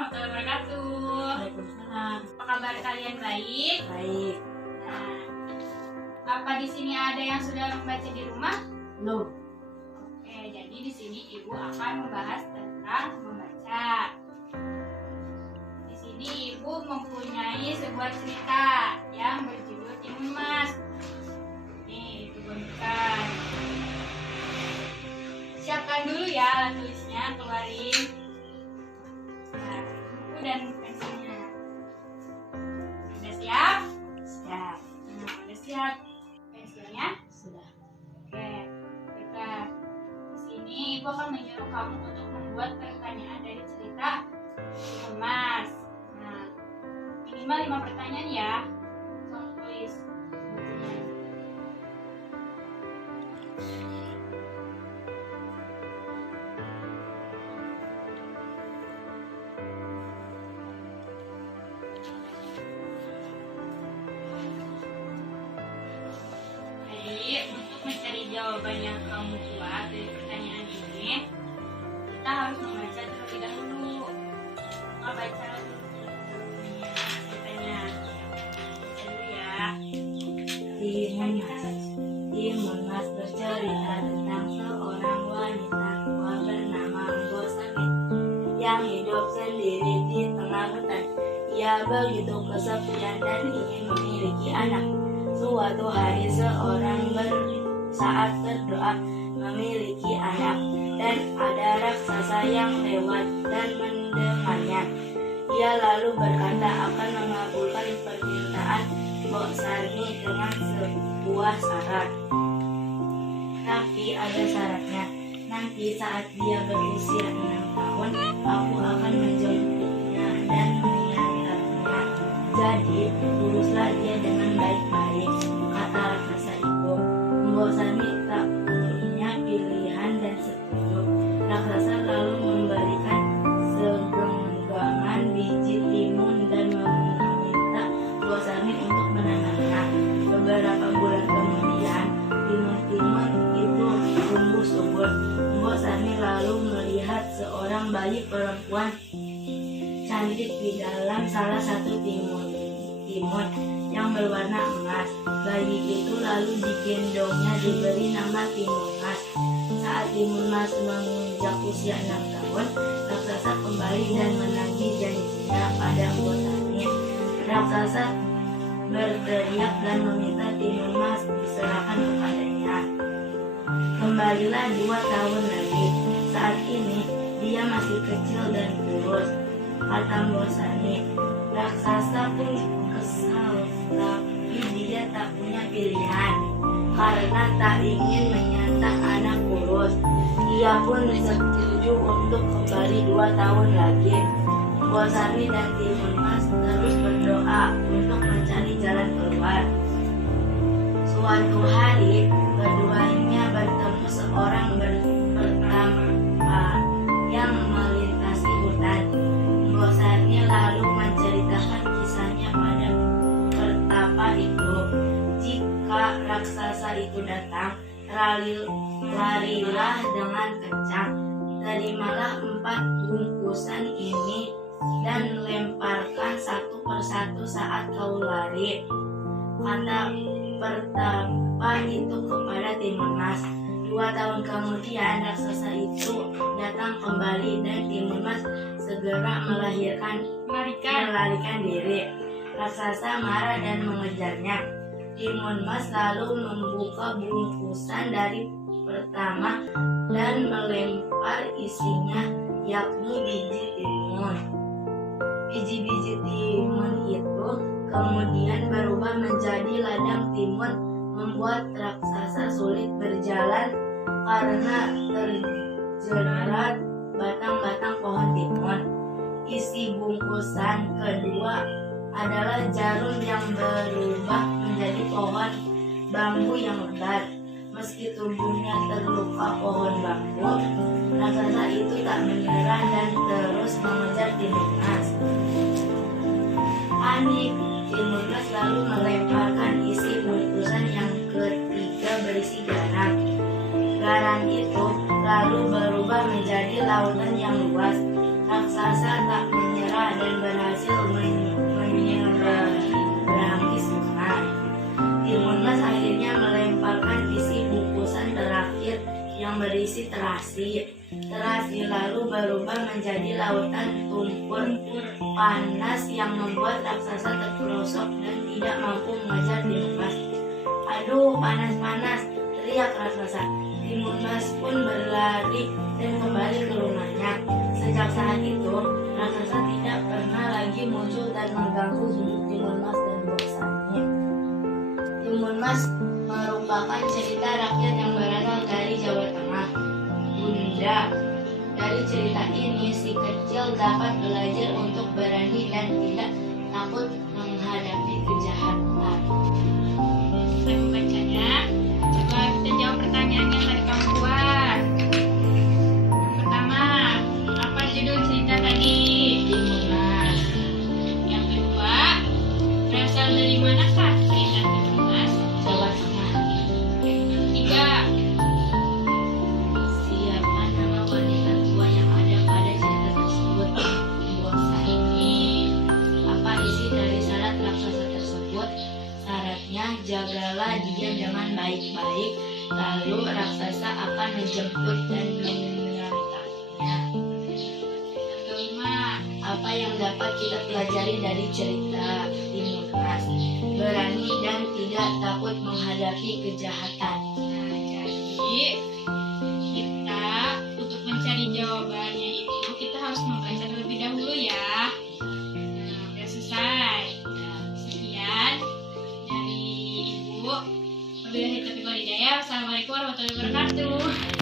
warahmatullahi wabarakatuh. Waalaikumsalam. Apa kabar kalian, baik? Baik. Nah, apa di sini ada yang sudah membaca di rumah? Belum. Oke, jadi di sini ibu akan membahas tentang membaca. Di sini ibu mempunyai sebuah cerita yang berjudul Timun Mas. Nih, ibu bunyikan. Siapkan dulu ya alat tulisnya, keluarin. Nah, buku dan pensilnya. Sudah siap? Siap. Nah, udah siap. Pensilnya? Sudah. Oke, baiklah. Di sini ibu akan menyuruh kamu untuk membuat pertanyaan dari cerita Timun Mas. Nah, minimal 5 pertanyaan ya. Tolong tulis bukunya. Jadi, untuk mencari jawaban yang kamu buat dari pertanyaan ini, kita harus membaca terlebih dahulu. Maka baca dulu ceritanya. Baca dulu ya. Timun Mas bercerita tentang seorang wanita tua bernama Mbok Samit yang hidup sendiri di tengah hutan. Ia begitu kesepian dan ingin memiliki anak. Suatu hari saat berdoa memiliki anak, dan ada raksasa yang lewat dan mendengarnya. Ia lalu berkata akan mengabulkan permintaan Mbok Sarmi dengan sebuah syarat. Tapi ada syaratnya. Nanti saat dia berusia 6 tahun, aku akan menjemputnya dan mengantarnya. Jadi, uruslah dia dengan baik-baik, kata raksasa itu. Mbok Sami tak punya pilihan dan setuju. Raksasa lalu memberikan segenggaman biji timun dan meminta Mbok Sami untuk menanamnya. Beberapa bulan kemudian, timun-timun itu tumbuh subur. Mbok Sami lalu melihat seorang bayi perempuan cantik di dalam salah satu timun yang berwarna emas. Bayi itu lalu digendongnya, diberi nama Timun Mas. Saat Timun Mas menginjak usia 6 tahun, raksasa kembali dan menagih janjinya pada Mbok Sami. Raksasa berteriak dan meminta Timun Mas diserahkan kepadanya. Kembalilah 2 tahun lagi. Saat ini dia masih kecil dan kurus, kata Mbok Sami. Raksasa pun kesal, tapi dia tak punya pilihan karena tak ingin menyantap anak kurus. Ia pun setuju untuk kembali 2 tahun lagi. Mbok Sami dan Timun Mas terus berdoa untuk mencari jalan keluar. Suatu hari, keduanya bertemu seorang pertapa yang melintasi hutan. Mbok Sami lalu menceritakan kisahnya pada pertapa itu. Jika raksasa itu datang, larilah dengan kencang. Terimalah 4 bungkusan ini dan lemparkan satu persatu saat kau lari, kata pertapa itu kepada Timun Mas. 2 tahun kemudian raksasa itu datang kembali dan Timun Mas segera melarikan diri. Raksasa marah dan mengejarnya. Timun Mas lalu membuka bungkusan dari pertama dan melempar isinya, yakni biji timun. Biji-biji timun itu kemudian berubah menjadi ladang timun, membuat raksasa sulit berjalan karena terjerat batang-batang pohon timun. Isi bungkusan kedua adalah jarum yang berubah menjadi pohon bambu yang lebat. Meski tubuhnya terluka pohon bambu, raksasa itu tak menyerah dan terus mengejar Timun Mas. Panik, Timun Mas lalu melemparkan isi bungkusan yang ketiga berisi garam. Garam itu lalu berubah menjadi lautan yang luas. Raksasa tak menyerah dan berhasil menyeberangi sungai. Timun Mas akhirnya melemparkan isi bungkusan terakhir yang berisi terasi. Terasi lalu berubah menjadi lautan lumpur panas yang membuat raksasa terperosok dan tidak mampu mengejar Timun Mas. "Aduh, panas-panas!" teriak raksasa. Timun Mas pun berlari dan kembali ke rumahnya. Sejak saat itu, raksasa tidak pernah lagi muncul dan mengganggu hidup Timun Mas dan bosannya. Timun Mas merupakan cerita rakyat yang berasal dari Jawa Tengah. Bunda, dari cerita ini si kecil dapat belajar untuk berani dan tidak takut menghadapi kejahatan. Saya membacanya. Coba kita jawab pertanyaan yang tadi kamu buat. Yang pertama, apa judul cerita tadi? Timun Mas. Yang kedua, berasal dari manakah cerita Timun Mas? Jawa Tengah. Yang ketiga, Siapa nama wanita tua yang ada pada cerita tersebut? Bosan. Apa isi dari syarat raksasa tersebut? Syaratnya, jagalah dia dengan baik-baik, lalu raksasa akan menjemput dan menyantapnya. yang kelima, Apa yang dapat kita pelajari dari cerita Timun Mas? Berani dan tidak takut menghadapi kejahatan. nah jadi kita untuk mencari jawabannya itu kita harus membaca terlebih dahulu ya. Nah, udah selesai. Sekian dari Ibu. Wabillahi taufiq wal hidayah. Wassalamualaikum warahmatullahi wabarakatuh.